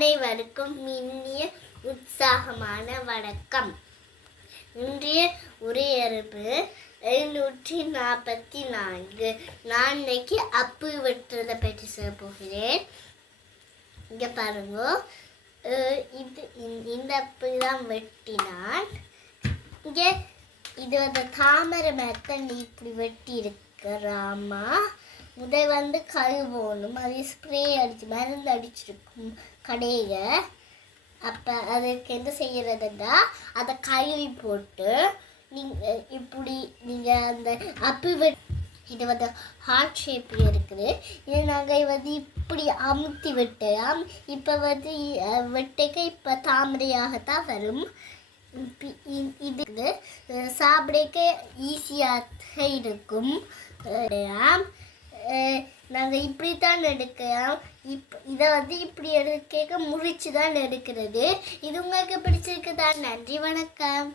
அனைவருக்கும் இனிய உற்சாகமான வணக்கம். இன்றைய உரையரப்பு 744. நான் இன்னைக்கு அப்பு வெட்டுறதை பற்றி சொல்ல போகிறேன். இங்க பாருங்க, இந்த அப்பு தான் வெட்டினான். இங்க இது வந்து தாமரை மரத்தை இப்படி வெட்டி இருக்கிறாமா. முதல் கழுவணும், அது ஸ்ப்ரே அடிச்சு மருந்து அடிச்சிருக்கும் கடையில. அப்போ அதுக்கு என்ன செய்யறதுன்னா, அதை கழுவி போட்டு இப்படி நீங்கள் அந்த அப்பு இது ஹார்ட் ஷேப்பில் இருக்குது. இது நாங்கள் இப்படி அமுத்தி வெட்டலாம். இப்போ வெட்டைக்க இப்போ தாமரையாகத்தான் வரும். இது சாப்பிடக்க ஈஸியாக இருக்கும். நாங்கள் இப்படி தான் எடுக்கலாம். இதை இப்படி எடுக்க முறிச்சு தான் எடுக்கிறது. இது உங்களுக்கு பிடிச்சிருக்குதா? நன்றி, வணக்கம்.